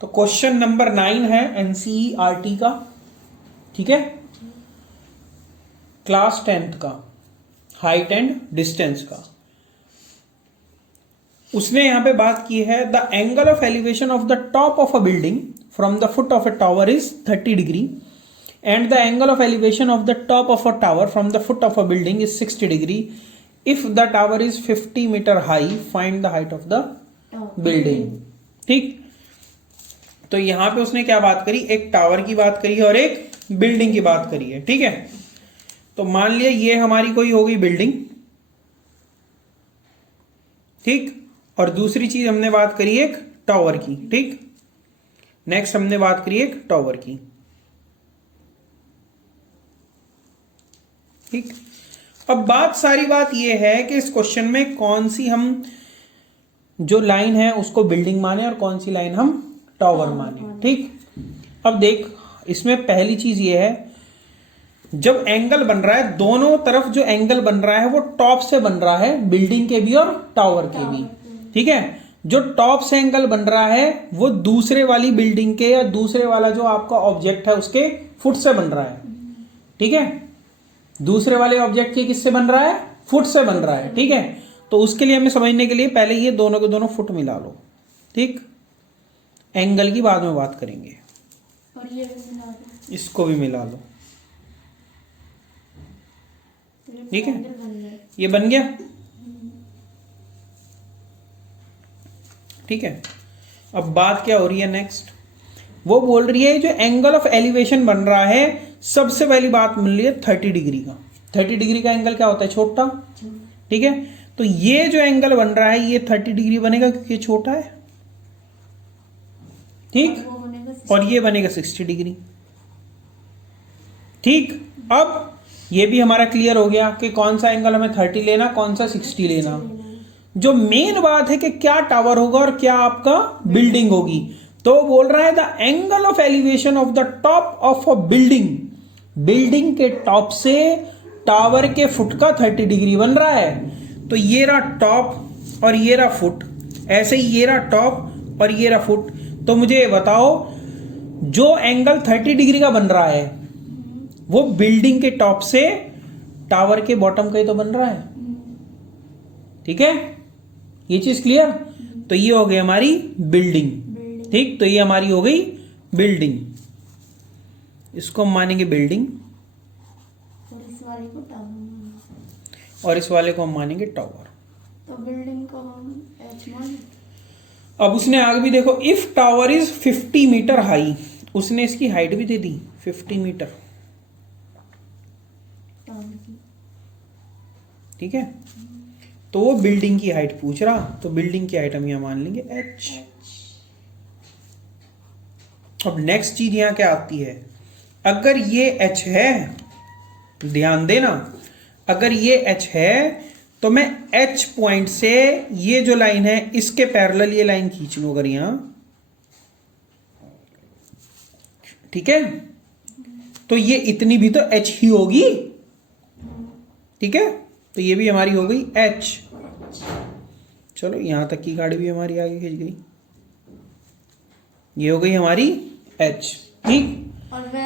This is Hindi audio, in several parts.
तो क्वेश्चन नंबर 9 है एनसीईआरटी का, ठीक है, क्लास 10th का, हाइट एंड डिस्टेंस का। उसने यहां पे बात की है the angle of elevation of the top of a building from the foot of a tower is 30 degree and the angle of elevation of the top of a tower from the foot of a building is 60 degree if the tower is 50 metre high find the height of the building. ठीक, तो यहां पे उसने क्या बात करी, एक टावर की बात करी है और एक बिल्डिंग की बात करी है। ठीक है, तो मान लिया ये हमारी कोई हो गई बिल्डिंग, ठीक, और दूसरी चीज हमने बात करी एक टावर की। ठीक, नेक्स्ट हमने बात करी एक टावर की। ठीक, अब सारी बात यह है कि इस क्वेश्चन में कौन सी हम जो लाइन है उसको बिल्डिंग माने और कौन सी लाइन हम टावर माने। ठीक, अब देख इसमें पहली चीज ये है, जब एंगल बन रहा है दोनों तरफ जो एंगल बन रहा है वो टॉप से बन रहा है, बिल्डिंग के भी और टावर के भी। ठीक है, जो टॉप से एंगल बन रहा है वो दूसरे वाली बिल्डिंग के या दूसरे वाला जो आपका ऑब्जेक्ट है उसके फुट से बन रहा है। ठीक है, दूसरे वाले ऑब्जेक्ट के किससे बन रहा है, फुट से बन रहा है। ठीक है, तो उसके लिए हमें समझने के लिए पहले ये दोनों के दोनों फुट मिला लो। ठीक, एंगल की बाद में बात करेंगे, और ये भी मिला दो, इसको भी मिला लो। ठीक है, ये बन गया। ठीक है, अब बात क्या हो रही है नेक्स्ट, वो बोल रही है जो एंगल ऑफ एलिवेशन बन रहा है, सबसे पहली बात मिल रही है 30 डिग्री का। 30 डिग्री का एंगल क्या होता है, छोटा। ठीक है, तो ये जो एंगल बन रहा है ये 30 डिग्री बनेगा क्योंकि ये छोटा है। ठीक, और ये बनेगा 60 डिग्री। ठीक, अब ये भी हमारा क्लियर हो गया कि कौन सा एंगल हमें 30 लेना, कौन सा 60 लेना। जो मेन बात है कि क्या टावर होगा और क्या आपका बिल्डिंग होगी, तो बोल रहा है the angle of elevation of the top of a building, building के टॉप से टावर के फुट का 30 डिग्री बन रहा है। तो ये रहा टॉप और ये रहा फुट, ऐसे ही ये रहा टॉप और ये रहा फुट। तो मुझे बताओ जो एंगल 30 डिग्री का बन रहा है वो बिल्डिंग के टॉप से टावर के बॉटम का ही तो बन रहा है। ठीक है, ये चीज क्लियर। तो ये हो गई हमारी बिल्डिंग। ठीक, तो ये हमारी हो गई बिल्डिंग, इसको हम मानेंगे बिल्डिंग, और इस वाले को टावर, और इस वाले को हम मानेंगे टावर। तो बिल्डिंग को हम एच मान। अब उसने आगे भी देखो, if tower is 50 metre high, उसने इसकी हाइट भी दे दी 50 मीटर। ठीक है, तो वो बिल्डिंग की हाइट पूछ रहा, तो बिल्डिंग की हाइट हम यहां मान लेंगे h। अब नेक्स्ट चीज यहां क्या आती है, अगर ये h है, ध्यान देना, अगर ये h है तो मैं h पॉइंट से ये जो लाइन है इसके पैरेलल ये लाइन खींच लूं अगर यहां। ठीक है, तो ये इतनी भी तो h ही होगी। ठीक है, तो ये भी हमारी हो गई h। चलो यहां तक की गाड़ी भी हमारी आगे खींच गई, ये हो गई हमारी h। ठीक,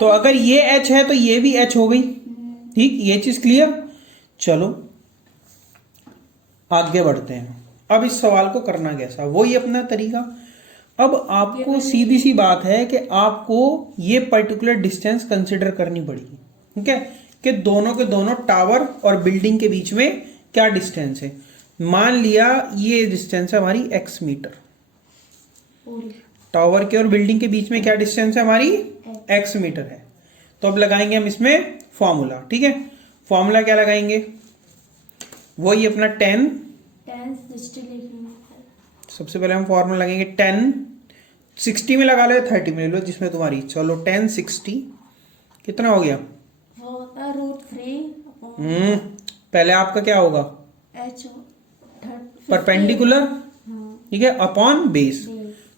तो अगर ये h है तो ये भी h हो गई। ठीक, ये चीज क्लियर। चलो आगे बढ़ते हैं। अब इस सवाल को करना कैसा, वही अपना तरीका। अब आपको सीधी सी बात है कि आपको ये पर्टिकुलर डिस्टेंस कंसिडर करनी पड़ेगी। ठीक है, कि दोनों के दोनों टावर और बिल्डिंग के बीच में क्या डिस्टेंस है। मान लिया ये डिस्टेंस है हमारी x मीटर, टावर के और बिल्डिंग के बीच में क्या डिस्टेंस है हमारी x मीटर है। तो अब लगाएंगे हम इसमें फॉर्मूला। ठीक है, फॉर्मूला क्या लगाएंगे, वही अपना 10 60 लिखेंगे। सबसे पहले हम फॉर्मूला लगेंगे 10, 60 में लगा लो, 30 में ले लो, जिसमें तुम्हारी। चलो 10 60 कितना हो गया, वो होता है √3। पहले आपका क्या होगा, h परपेंडिकुलर। हाँ, ठीक है, अपॉन बेस।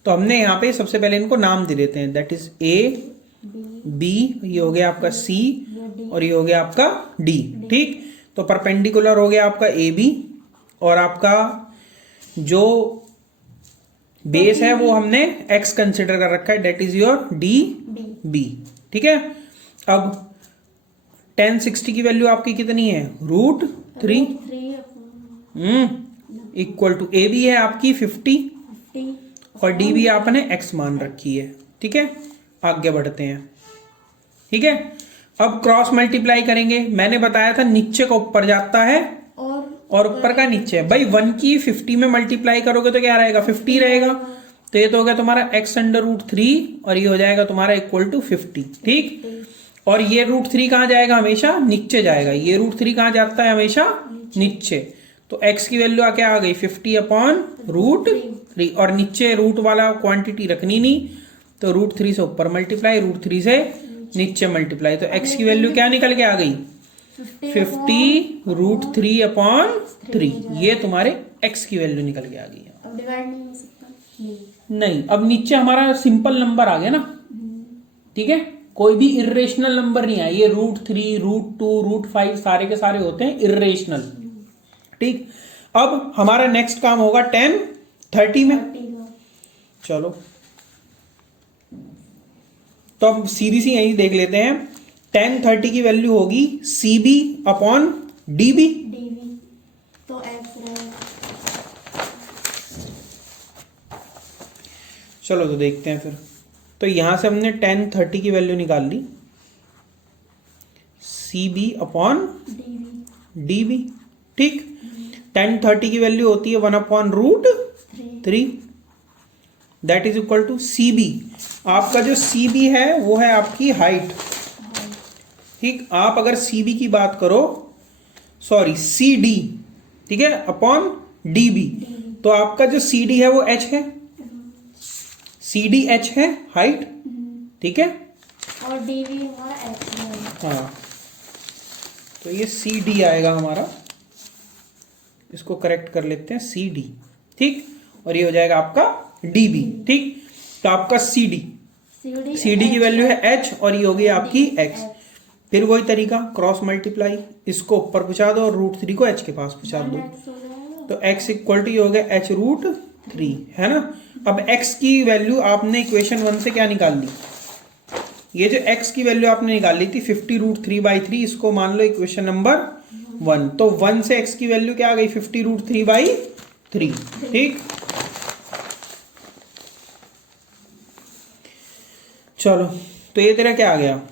तो हमने यहाँ पे सबसे पहले इनको नाम दे देते हैं, दैट इज a b, ये हो गया आपका c और ये हो गया आपका d। ठीक, तो परपेंडिकुलर हो गया आपका ab और आपका जो बेस है वो हमने x कंसिडर कर रखा है, that is your D B. ठीक है, अब tan 60 की वैल्यू आपकी कितनी है, √3 इक्वल टू ए बी है आपकी 50 और डी बी आपने x मान रखी है। ठीक है, आगे बढ़ते हैं। ठीक है, अब क्रॉस मल्टीप्लाई करेंगे। मैंने बताया था नीचे का ऊपर जाता है और ऊपर का नीचे। भाई 1 की 50 में मल्टीप्लाई करोगे तो क्या रहेगा, 50 रहेगा। तो ये तो हो गया तुम्हारा x√3 और ये हो जाएगा तुम्हारा इक्वल टू 50। ठीक, और ये √3 कहाँ जाएगा, हमेशा नीचे जाएगा। ये √3 कहाँ जाता है, हमेशा नीचे। तो x की वैल्यू आके आ गई 50/√3 और नीचे रूट वाला क्वांटिटी रखनी नहीं, तो √3 से ऊपर मल्टीप्लाई, √3 से नीचे मल्टीप्लाई। तो x की वैल्यू क्या निकल के आ गई, 50√3/3। ये तुम्हारे x की वैल्यू निकल के आ गई। अब डिवाइड नहीं हो सकता, नहीं, अब नीचे हमारा सिंपल नंबर आ गया ना। ठीक है, कोई भी इर्रेशनल नंबर नहीं है। ये √3, √2, √5 सारे के सारे होते हैं इर्रेशनल। ठीक, अब हमारा नेक्स्ट काम होगा 10 30 में। चलो, तो अब सीधी सी यही देख लेते हैं। 10 30 की वैल्यू होगी CB/DB। तो x रहेगा। चलो तो देखते हैं फिर। तो यहां से हमने 10 30 की वैल्यू निकाल ली, CB/DB। ठीक, 10 30 की वैल्यू होती है 1/√3, that is equal to CB। आपका जो CB है वो है आपकी हाइट। ठीक, आप अगर CB की बात करो, सॉरी CD, ठीक है, अपॉन DB, तो आपका जो CD है वो h है, CD h है हाइट। ठीक है, और DB हमारा x है। हाँ, तो ये CD आएगा हमारा, इसको करेक्ट कर लेते हैं CD। ठीक, और ये हो जाएगा आपका DB। ठीक, तो आपका CD की वैल्यू है h और ये हो गई आपकी x। फिर वही तरीका, क्रॉस मल्टीप्लाई, इसको ऊपर पहुंचा दो और √3 को h के पास पहुंचा दो, तो x इक्वल टू ये हो गया h√3, है ना। अब x की वैल्यू आपने इक्वेशन 1 से क्या निकाल ली, ये जो x की वैल्यू आपने निकाल ली थी 50√3/3, इसको मान लो इक्वेशन नंबर 1। तो 1 से x की वैल्यू क्या आ गई, 50√3/3। ठीक, चलो तो ये तेरा क्या आ गया,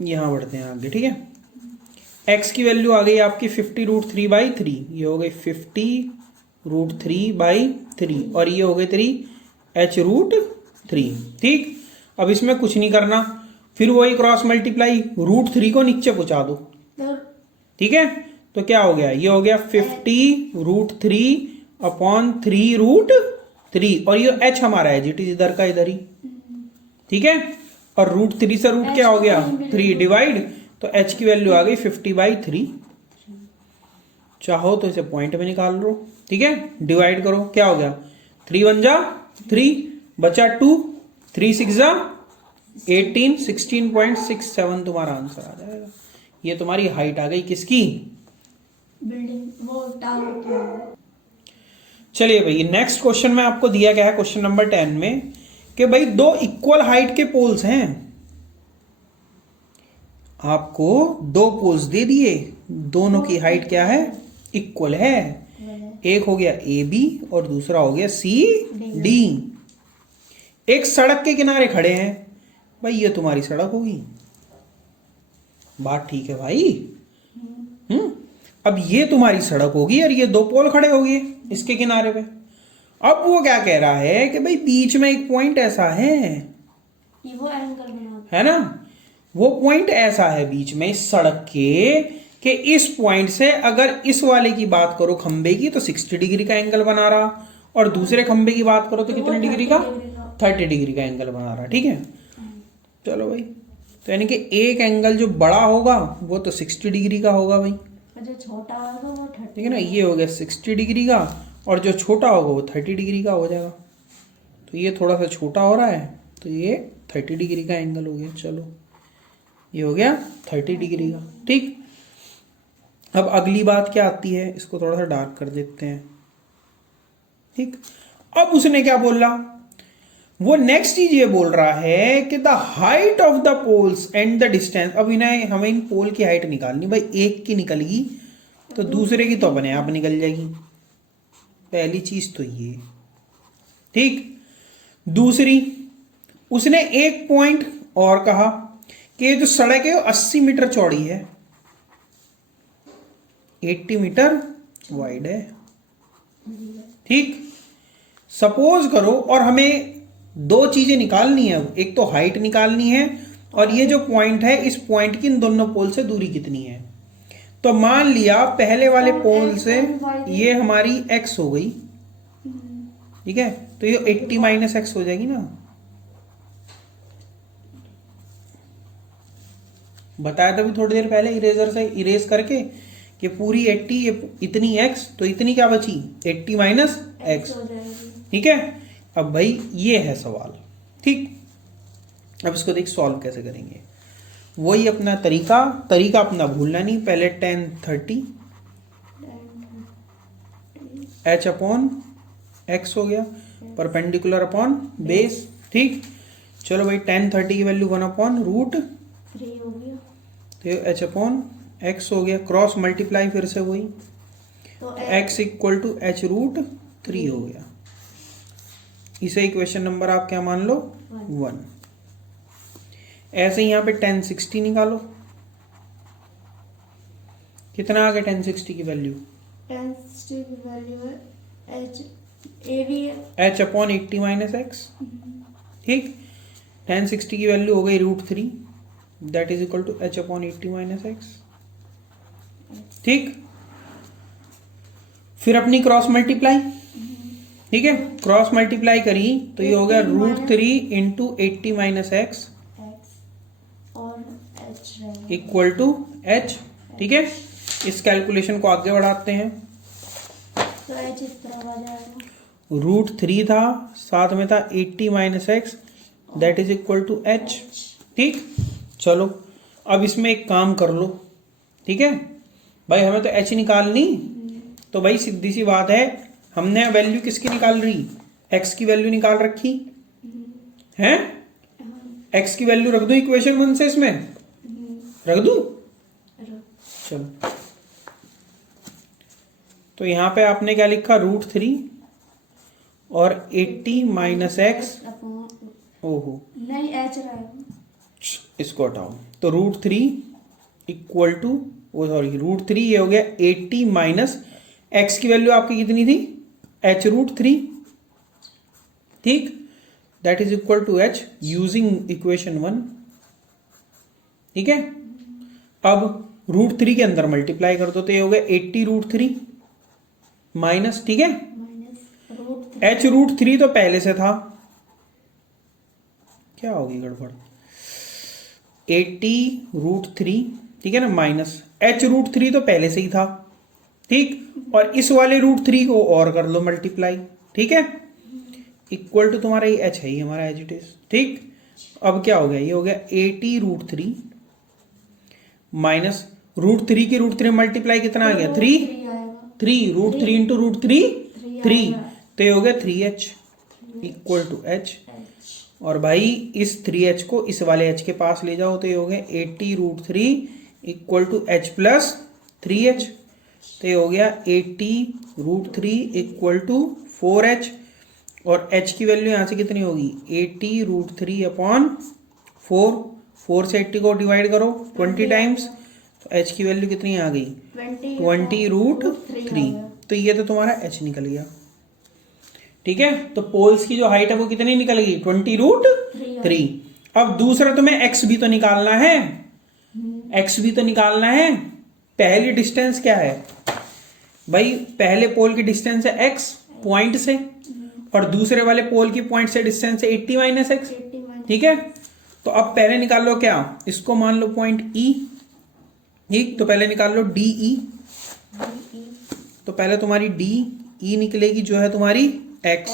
यहां बढ़ते हैं आगे। ठीक है, x की वैल्यू आ गई आपकी 50√3/3, ये हो गई 50√3/3 और ये हो गई तेरी h√3। ठीक, अब इसमें कुछ नहीं करना, फिर वही क्रॉस मल्टीप्लाई, √3 को नीचे पहुंचा दो। ठीक है, तो क्या हो गया, ये हो गया 50√3/3 और ये h हमारा है जिट इज इधर का इधर ही। ठीक है, और √3 से रूट क्या हो गया 3 डिवाइड, तो h की वैल्यू आ गई 50/3। चाहो तो इसे पॉइंट में निकाल लो। ठीक है, डिवाइड करो, क्या हो गया 3 1 जा 3 बचा 2, 3 6 जा 18, 16.67 तुम्हारा आंसर आ जाएगा। ये तुम्हारी हाइट आ गई किसकी, बिल्डिंग वो टावर। चलिए भाई, नेक्स्ट क्वेश्चन में आपको दिया गया है क्वेश्चन नंबर 10 में कि भाई दो इक्वल हाइट के पोल्स हैं, आपको दो पोल्स दे दिए, दोनों की हाइट क्या है, इक्वल है। एक हो गया AB और दूसरा हो गया CD। एक सड़क के किनारे खड़े हैं, भाई ये तुम्हारी सड़क होगी, बात ठीक है भाई। अब ये तुम्हारी सड़क होगी और ये दो पोल खड़े होंगे इसके किनारे पे। अब वो क्या कह रहा है कि भाई बीच में एक पॉइंट ऐसा है, वो एंगल बना है ना, वो पॉइंट ऐसा है बीच में इस सड़क के कि इस पॉइंट से अगर इस वाले की बात करो खंबे की तो 60 डिग्री का एंगल बना रहा, और दूसरे खंबे की बात करो तो कितने डिग्री का, 30 डिग्री का एंगल बना रहा। ठीक है, चलो भाई, तो यानी कि एक एंगल जो बड़ा होगा वो तो 60 डिग्री का होगा भाई, जो छोटा होगा वो 30। ठीक है ना, ये हो गया 60 डिग्री का और जो छोटा होगा वो 30 डिग्री का हो जाएगा। तो ये थोड़ा सा छोटा हो रहा है तो ये 30 डिग्री का एंगल हो गया। चलो ये हो गया 30 डिग्री का। ठीक, अब अगली बात क्या आती है, इसको थोड़ा सा डार्क कर देते हैं। ठीक, अब उसने क्या बोला, वो नेक्स्ट चीज ये बोल रहा है कि the height of the poles and the distance. अब इन्हें हमें इन पोल की हाइट निकालनी, भाई एक की निकलेगी तो दूसरे की तो अपने आप निकल जाएगी, पहली चीज तो ये, ठीक। दूसरी, उसने एक पॉइंट और कहा कि ये जो सड़क है वो 80 मीटर चौड़ी है, 80 मीटर वाइड है, ठीक। सपोज करो, और हमें दो चीजें निकालनी है, एक तो हाइट निकालनी है और ये जो पॉइंट है इस पॉइंट की इन दोनों पोल से दूरी कितनी है। तो मान लिया पहले वाले पोल से ये हमारी x हो गई, ठीक है, तो ये 80 माइनस एक्स हो जाएगी ना। बताया था भी थोड़ी देर पहले इरेजर से इरेज करके कि पूरी 80 ये इतनी x, तो इतनी क्या बची 80 माइनस एक्स, ठीक है। अब भाई ये है सवाल, ठीक। अब इसको देख सॉल्व कैसे करेंगे, वही अपना तरीका अपना भूलना नहीं। पहले 10 30 h अपॉन x हो गया, परपेंडिकुलर अपॉन बेस, ठीक। चलो भाई 10 30 की वैल्यू 1 अपॉन रूट 3 हो गया, तो h अपॉन x हो गया, क्रॉस मल्टीप्लाई फिर से वही, तो x equal to h root 3 हो गया। इसे इक्वेशन नंबर आप क्या मान लो 1। ऐसे ही यहां पे 10 60 निकालो, कितना आ गया 10 60 की वैल्यू, 10 की वैल्यू है h, a भी है h अपॉन 80 माइनस एक्स, ठीक। 10 60 की वैल्यू हो गई root 3, that is equal to h upon 80 minus x, ठीक। फिर अपनी क्रॉस मल्टीप्लाई, ठीक है, क्रॉस मल्टीप्लाई करी तो ये हो गया रूट 3 इंटू 80 माइनस एक्स और h इक्वल टू h, ठीक है। इस कैलकुलेशन को आगे बढ़ाते हैं, तो h इस तरह आ जाएगा, रूट 3 था, साथ में था 80 minus x, that is equal to h, ठीक। चलो अब इसमें एक काम कर लो, ठीक है भाई, हमें तो h निकालनी, तो भाई सीधी सी बात है, हमने वैल्यू किसकी निकाल रही, x की वैल्यू निकाल रखी है, x की वैल्यू रख दो इक्वेशन 1 से, इसमें रख दू, चलो। तो यहां पे आपने क्या लिखा, रूट 3 और 80 माइनस एक्स, ओहो नहीं h रहेगा, इसको हटाओ, तो रूट 3 इक्वल टू, वो सॉरी रूट 3 ये हो गया 80 माइनस एक्स की वैल्यू आपकी कितनी थी h रूट 3, ठीक, that is equal to h using equation 1, ठीक है। अब रूट 3 के अंदर मल्टीप्लाई कर दो तो ये हो गया 80 रूट 3 माइनस, ठीक है, माइनस रूट h रूट 3 तो पहले से था, क्या होगी गड़बड़, 80 रूट 3, ठीक है ना, माइनस h रूट 3 तो पहले से ही था, ठीक, और इस वाले रूट 3 को और कर लो मल्टीप्लाई, ठीक है, इक्वल टू तुम्हारा ये h है ही हमारा एज इट इज, ठीक। अब क्या हो गया, ये हो गया 80 रूट 3 माइनस रूट 3 की रूट 3 मल्टीप्लाई कितना आ गया 3 रूट 3 इंटू रूट 3 तो ये हो गया 3h इक्वल टू h, और भाई इस 3h को इस वाले h के पास ले जाओ तो ये हो गया 80 root 3 equal to h plus 3h, तो ये हो गया 80 रूट 3 इक्वल टू 4h, और h की वैल्यू यहां से कितनी होगी 80 रूट 3 अपॉन 4 से 80 को डिवाइड करो 20 टाइम्स, तो h की वैल्यू कितनी आ गई 20 रूट 3, तो ये तो तुम्हारा h निकल गया, ठीक है। तो पोल्स की जो हाइट है वो कितनी निकल गई 20 रूट 3। अब दूसरा तुम्हें x भी तो निकालना है, x भी तो निकालना है। पहली डिस्टेंस क्या है भाई, पहले पोल की डिस्टेंस है x पॉइंट से, और दूसरे वाले पोल की पॉइंट से डिस्टेंस है 80 माइनस एक्स, ठीक है। तो अब पहले निकाल लो क्या, इसको मान लो पॉइंट E, ठीक, तो पहले निकाल लो DE, तो पहले तुम्हारी DE निकलेगी जो है तुम्हारी x,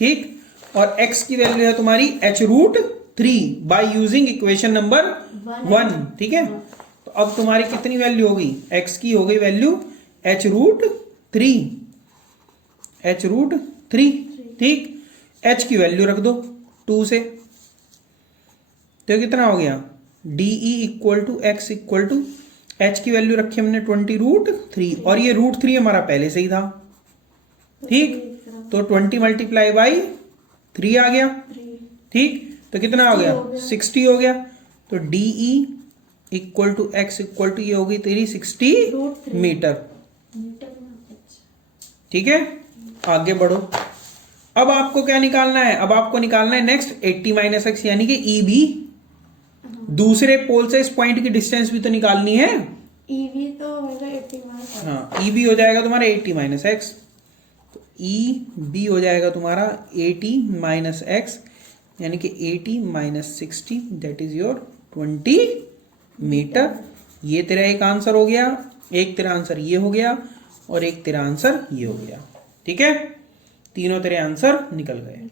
ठीक, और x की वैल्यू है तुम्हारी h root 3 by using equation number 1, ठीक है। तो अब तुम्हारी कितनी वैल्यू हो गई, x की हो गई वैल्यू h रूट 3, ठीक, h की वैल्यू रख दो 2 से, तो कितना हो गया DE equal to x equal to h की वैल्यू रखी हमने 20√3 और ये √3 हमारा पहले से ही था। ठीक, तो 20 मल्टीप्लाई बाई 3 आ गया। ठीक, तो कितना हो गया 60 हो गया। तो DE equal to x equal to ये होगी तेरी 60 मीटर। ठीक है, आगे बढ़ो। अब आपको क्या निकालना है, अब आपको निकालना है नेक्स्ट 80 माइनस एक्स, यानी कि EB, दूसरे पोल से इस पॉइंट की डिस्टेंस भी तो निकालनी है। EB तो होगा 80 माइनस, हाँ, EB हो जाएगा तुम्हारा 80 माइनस एक्स, तो EB हो जाएगा तुम्हारा 80 माइनस एक्स, यानी कि 80 minus 60 that is your 20 metre. ये तेरा एक आंसर हो गया, एक तेरा आंसर ये हो गया और एक तेरा आंसर ये हो गया। ठीक है, तीनों तेरे आंसर निकल गए।